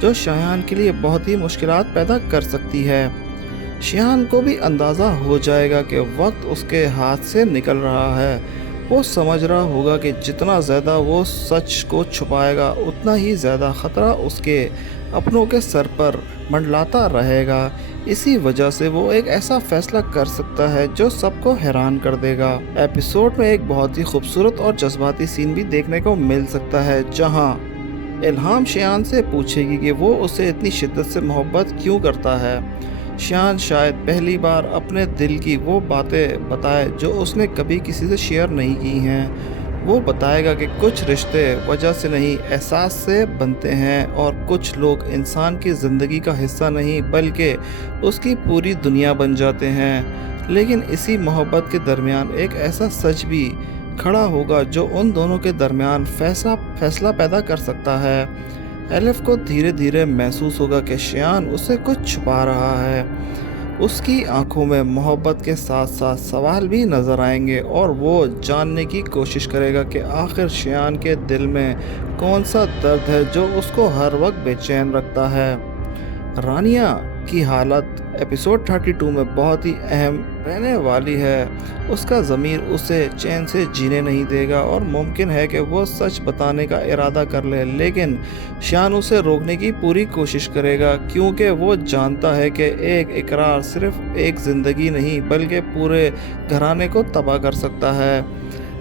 جو شایان کے لیے بہت ہی مشکلات پیدا کر سکتی ہے۔ شایان کو بھی اندازہ ہو جائے گا کہ وقت اس کے ہاتھ سے نکل رہا ہے۔ وہ سمجھ رہا ہوگا کہ جتنا زیادہ وہ سچ کو چھپائے گا اتنا ہی زیادہ خطرہ اس کے اپنوں کے سر پر منڈلاتا رہے گا۔ اسی وجہ سے وہ ایک ایسا فیصلہ کر سکتا ہے جو سب کو حیران کر دے گا۔ ایپیسوڈ میں ایک بہت ہی خوبصورت اور جذباتی سین بھی دیکھنے کو مل سکتا ہے جہاں الہام شایان سے پوچھے گی کہ وہ اسے اتنی شدت سے محبت کیوں کرتا ہے۔ شایان شاید پہلی بار اپنے دل کی وہ باتیں بتائے جو اس نے کبھی کسی سے شیئر نہیں کی ہیں۔ وہ بتائے گا کہ کچھ رشتے وجہ سے نہیں احساس سے بنتے ہیں، اور کچھ لوگ انسان کی زندگی کا حصہ نہیں بلکہ اس کی پوری دنیا بن جاتے ہیں۔ لیکن اسی محبت کے درمیان ایک ایسا سچ بھی کھڑا ہوگا جو ان دونوں کے درمیان فیصلہ پیدا کر سکتا ہے۔ ایلف کو دھیرے دھیرے محسوس ہوگا کہ شایان اسے کچھ چھپا رہا ہے۔ اس کی آنکھوں میں محبت کے ساتھ ساتھ سوال بھی نظر آئیں گے، اور وہ جاننے کی کوشش کرے گا کہ آخر شایان کے دل میں کون سا درد ہے جو اس کو ہر وقت بے چین رکھتا ہے۔ رانیہ کی حالت ایپیسوڈ 32 میں بہت ہی اہم رہنے والی ہے۔ اس کا ضمیر اسے چین سے جینے نہیں دے گا، اور ممکن ہے کہ وہ سچ بتانے کا ارادہ کر لے، لیکن شایان اسے روکنے کی پوری کوشش کرے گا کیونکہ وہ جانتا ہے کہ ایک اقرار صرف ایک زندگی نہیں بلکہ پورے گھرانے کو تباہ کر سکتا ہے۔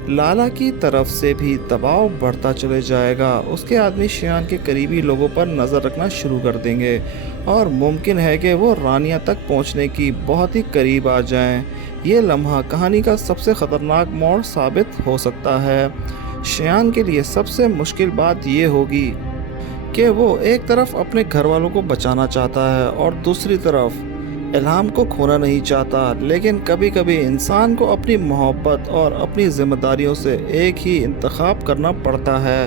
لالا کی طرف سے بھی دباؤ بڑھتا چلے جائے گا۔ اس کے آدمی شایان کے قریبی لوگوں پر نظر رکھنا شروع کر دیں گے، اور ممکن ہے کہ وہ رانیہ تک پہنچنے کی بہت ہی قریب آ جائیں۔ یہ لمحہ کہانی کا سب سے خطرناک موڑ ثابت ہو سکتا ہے۔ شایان کے لیے سب سے مشکل بات یہ ہوگی کہ وہ ایک طرف اپنے گھر والوں کو بچانا چاہتا ہے اور دوسری طرف الہام کو کھونا نہیں چاہتا، لیکن کبھی کبھی انسان کو اپنی محبت اور اپنی ذمہ داریوں سے ایک ہی انتخاب کرنا پڑتا ہے،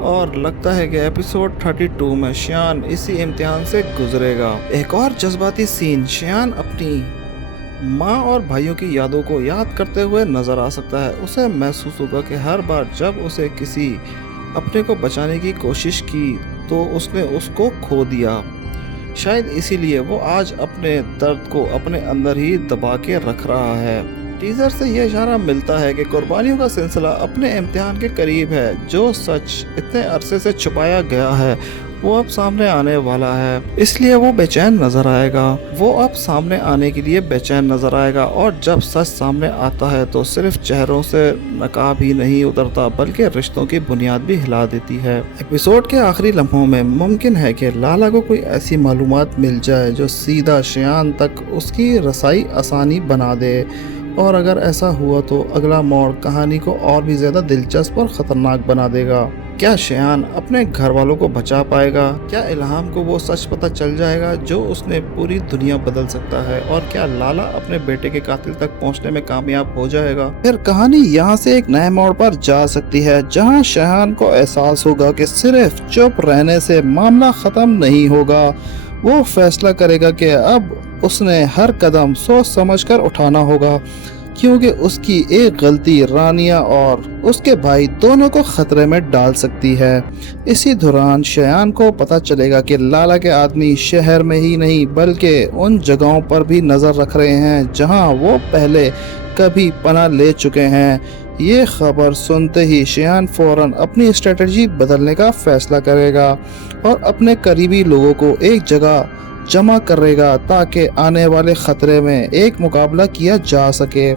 اور لگتا ہے کہ ایپیسوڈ 32 میں شایان اسی امتحان سے گزرے گا۔ ایک اور جذباتی سین شایان اپنی ماں اور بھائیوں کی یادوں کو یاد کرتے ہوئے نظر آ سکتا ہے۔ اسے محسوس ہوگا کہ ہر بار جب اسے کسی اپنے کو بچانے کی کوشش کی تو اس نے اس کو کھو دیا۔ شاید اسی لیے وہ آج اپنے درد کو اپنے اندر ہی دبا کے رکھ رہا ہے۔ ٹیزر سے یہ اشارہ ملتا ہے کہ قربانیوں کا سلسلہ اپنے امتحان کے قریب ہے۔ جو سچ اتنے عرصے سے چھپایا گیا ہے وہ اب سامنے آنے والا ہے، اس لیے وہ بے چین نظر آئے گا۔ وہ اب سامنے آنے کے لیے بے چین نظر آئے گا، اور جب سچ سامنے آتا ہے تو صرف چہروں سے نقاب ہی نہیں اترتا بلکہ رشتوں کی بنیاد بھی ہلا دیتی ہے۔ ایپیسوڈ کے آخری لمحوں میں ممکن ہے کہ لالا کو کوئی ایسی معلومات مل جائے جو سیدھا شایان تک اس کی رسائی آسانی بنا دے، اور اگر ایسا ہوا تو اگلا موڑ کہانی کو اور بھی زیادہ دلچسپ اور خطرناک بنا دے گا۔ کیا شایان اپنے گھر والوں کو بچا پائے گا؟ کیا الہام کو وہ سچ پتہ چل جائے گا جو اس نے پوری دنیا بدل سکتا ہے؟ اور کیا لالا اپنے بیٹے کے قاتل تک پہنچنے میں کامیاب ہو جائے گا؟ پھر کہانی یہاں سے ایک نئے موڑ پر جا سکتی ہے جہاں شایان کو احساس ہوگا کہ صرف چپ رہنے سے معاملہ ختم نہیں ہوگا۔ وہ فیصلہ کرے گا کہ اب اس نے ہر قدم سوچ سمجھ کر اٹھانا ہوگا، کیونکہ اس کی ایک غلطی رانیہ اور اس کے بھائی دونوں کو خطرے میں ڈال سکتی ہے۔ اسی دوران شایان کو پتہ چلے گا کہ لالا کے آدمی شہر میں ہی نہیں بلکہ ان جگہوں پر بھی نظر رکھ رہے ہیں جہاں وہ پہلے کبھی پناہ لے چکے ہیں۔ یہ خبر سنتے ہی شایان فوراً اپنی اسٹریٹجی بدلنے کا فیصلہ کرے گا اور اپنے قریبی لوگوں کو ایک جگہ جمع کرے گا تاکہ آنے والے خطرے میں ایک مقابلہ کیا جا سکے۔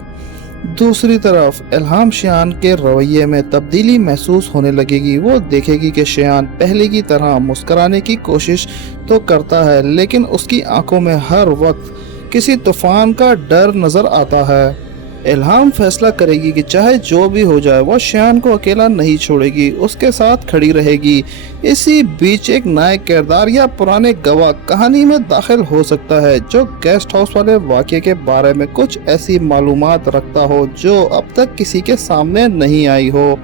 دوسری طرف الہام شایان کے رویے میں تبدیلی محسوس ہونے لگے گی۔ وہ دیکھے گی کہ شایان پہلے کی طرح مسکرانے کی کوشش تو کرتا ہے، لیکن اس کی آنکھوں میں ہر وقت کسی طوفان کا ڈر نظر آتا ہے۔ الہام فیصلہ کرے گی کہ چاہے جو بھی ہو جائے وہ شایان کو اکیلا نہیں چھوڑے گی، اس کے ساتھ کھڑی رہے گی۔ اسی بیچ ایک نئے کردار یا پرانے گواہ کہانی میں داخل ہو سکتا ہے جو گیسٹ ہاؤس والے واقعے کے بارے میں کچھ ایسی معلومات رکھتا ہو جو اب تک کسی کے سامنے نہیں آئی ہو۔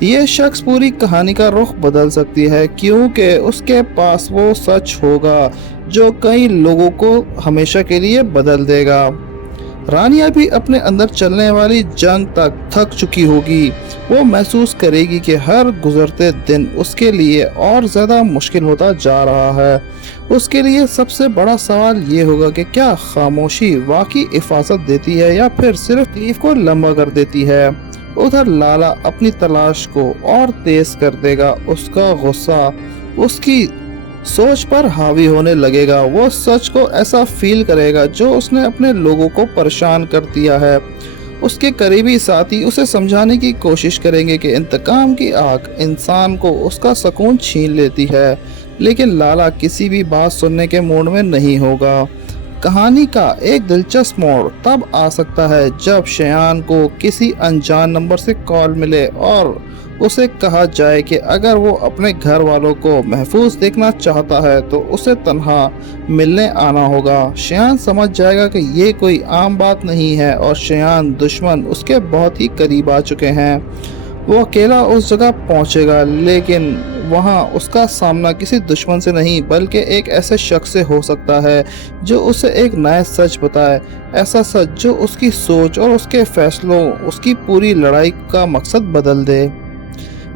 یہ شخص پوری کہانی کا رخ بدل سکتی ہے کیونکہ اس کے پاس وہ سچ ہوگا جو کئی لوگوں کو ہمیشہ کے لیے بدل دے گا۔ رانیہ بھی اپنے اندر چلنے والی جنگ تک تھک چکی ہوگی۔ وہ محسوس کرے گی کہ ہر گزرتے دن اس کے لیے اور زیادہ مشکل ہوتا جا رہا ہے۔ اس کے لیے سب سے بڑا سوال یہ ہوگا کہ کیا خاموشی واقعی حفاظت دیتی ہے یا پھر صرف تکلیف کو لمبا کر دیتی ہے۔ ادھر لالا اپنی تلاش کو اور تیز کر دے گا۔ اس کا غصہ اس کی سوچ پر حاوی ہونے لگے گا۔ وہ سچ کو ایسا فیل کرے گا جو اس نے اپنے لوگوں کو پریشان کر دیا ہے۔ اس کے قریبی ساتھی اسے سمجھانے کی کوشش کریں گے کہ انتقام کی آگ انسان کو اس کا سکون چھین لیتی ہے، لیکن لالا کسی بھی بات سننے کے موڈ میں نہیں ہوگا۔ کہانی کا ایک دلچسپ موڑ تب آ سکتا ہے جب شایان کو کسی انجان نمبر سے کال ملے اور اسے کہا جائے کہ اگر وہ اپنے گھر والوں کو محفوظ دیکھنا چاہتا ہے تو اسے تنہا ملنے آنا ہوگا۔ شایان سمجھ جائے گا کہ یہ کوئی عام بات نہیں ہے اور شایان دشمن اس کے بہت ہی قریب آ چکے ہیں۔ وہ اکیلا اس جگہ پہنچے گا، لیکن وہاں اس کا سامنا کسی دشمن سے نہیں بلکہ ایک ایسے شخص سے ہو سکتا ہے جو اسے ایک نیا سچ بتائے، ایسا سچ جو اس کی سوچ اور اس کے فیصلوں، اس کی پوری لڑائی کا مقصد بدل دے۔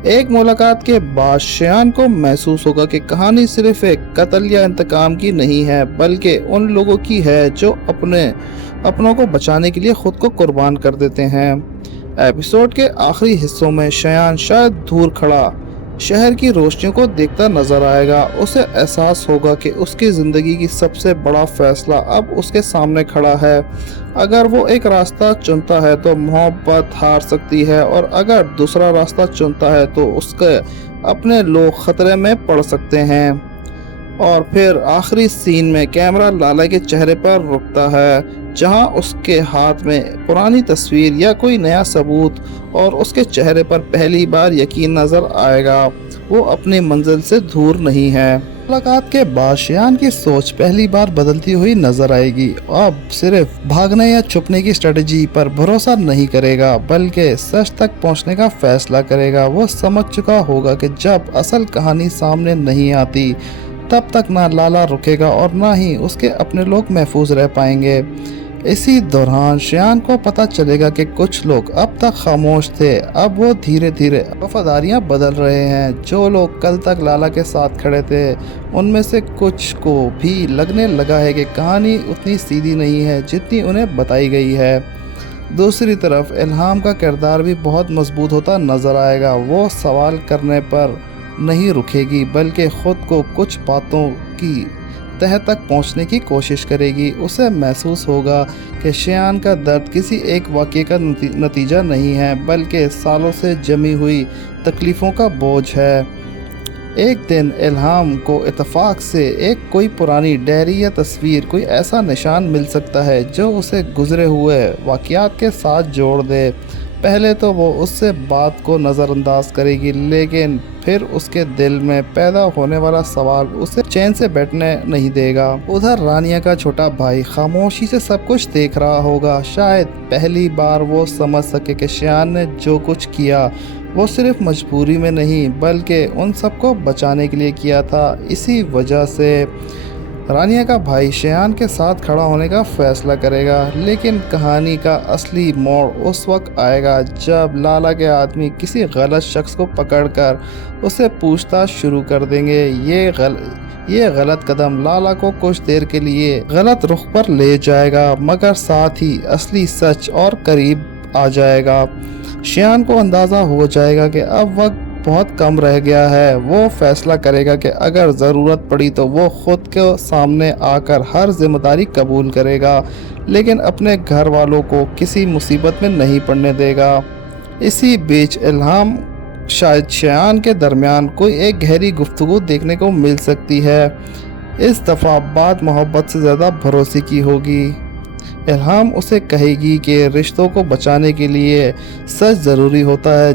ایک ملاقات کے بعد شایان کو محسوس ہوگا کہ کہانی صرف ایک قتل یا انتقام کی نہیں ہے بلکہ ان لوگوں کی ہے جو اپنوں کو بچانے کے لیے خود کو قربان کر دیتے ہیں۔ ایپیسوڈ کے آخری حصوں میں شایان شاید دور کھڑا شہر کی روشنیوں کو دیکھتا نظر آئے گا۔ اسے احساس ہوگا کہ اس کی زندگی کی سب سے بڑا فیصلہ اب اس کے سامنے کھڑا ہے۔ اگر وہ ایک راستہ چنتا ہے تو محبت ہار سکتی ہے اور اگر دوسرا راستہ چنتا ہے تو اس کے اپنے لوگ خطرے میں پڑ سکتے ہیں۔ اور پھر آخری سین میں کیمرہ لالا کے چہرے پر رکتا ہے جہاں اس کے ہاتھ میں پرانی تصویر یا کوئی نیا ثبوت، اور اس کے چہرے پر پہلی بار یقین نظر آئے گا، وہ اپنی منزل سے دور نہیں ہے۔ ملاقات کے بعد شایان کی سوچ پہلی بار بدلتی ہوئی نظر آئے گی۔ اب صرف بھاگنے یا چھپنے کی اسٹریٹجی پر بھروسہ نہیں کرے گا بلکہ سچ تک پہنچنے کا فیصلہ کرے گا۔ وہ سمجھ چکا ہوگا کہ جب اصل کہانی سامنے نہیں آتی تب تک نہ لالا رکے گا اور نہ ہی اس کے اپنے لوگ محفوظ رہ پائیں گے۔ اسی دوران شایان کو پتہ چلے گا کہ کچھ لوگ اب تک خاموش تھے، اب وہ دھیرے دھیرے وفاداریاں بدل رہے ہیں۔ جو لوگ کل تک لالا کے ساتھ کھڑے تھے ان میں سے کچھ کو بھی لگنے لگا ہے کہ کہانی اتنی سیدھی نہیں ہے جتنی انہیں بتائی گئی ہے۔ دوسری طرف الہام کا کردار بھی بہت مضبوط ہوتا نظر آئے گا۔ وہ سوال کرنے پر نہیں رکے گی بلکہ خود کو کچھ باتوں کی تہہ تک پہنچنے کی کوشش کرے گی۔ اسے محسوس ہوگا کہ شایان کا درد کسی ایک واقعے کا نتیجہ نہیں ہے بلکہ سالوں سے جمی ہوئی تکلیفوں کا بوجھ ہے۔ ایک دن الہام کو اتفاق سے کوئی پرانی ڈائری یا تصویر، کوئی ایسا نشان مل سکتا ہے جو اسے گزرے ہوئے واقعات کے ساتھ جوڑ دے۔ پہلے تو وہ اس سے بات کو نظر انداز کرے گی، لیکن پھر اس کے دل میں پیدا ہونے والا سوال اسے چین سے بیٹھنے نہیں دے گا۔ ادھر رانیہ کا چھوٹا بھائی خاموشی سے سب کچھ دیکھ رہا ہوگا۔ شاید پہلی بار وہ سمجھ سکے کہ شایان نے جو کچھ کیا وہ صرف مجبوری میں نہیں بلکہ ان سب کو بچانے کے لیے کیا تھا۔ اسی وجہ سے رانیہ کا بھائی شایان کے ساتھ کھڑا ہونے کا فیصلہ کرے گا۔ لیکن کہانی کا اصلی موڑ اس وقت آئے گا جب لالا کے آدمی کسی غلط شخص کو پکڑ کر اسے پوچھ تاچھ شروع کر دیں گے۔ یہ غلط قدم لالا کو کچھ دیر کے لیے غلط رخ پر لے جائے گا مگر ساتھ ہی اصلی سچ اور قریب آ جائے گا۔ شایان کو اندازہ ہو جائے گا کہ اب وقت بہت کم رہ گیا ہے۔ وہ فیصلہ کرے گا کہ اگر ضرورت پڑی تو وہ خود کے سامنے آ کر ہر ذمہ داری قبول کرے گا، لیکن اپنے گھر والوں کو کسی مصیبت میں نہیں پڑنے دے گا۔ اسی بیچ الہام شاید شایان کے درمیان کوئی ایک گہری گفتگو دیکھنے کو مل سکتی ہے۔ اس دفعہ بات محبت سے زیادہ بھروسے کی ہوگی۔ الہام اسے کہے گی کہ رشتوں کو بچانے کے لیے سچ ضروری ہوتا ہے،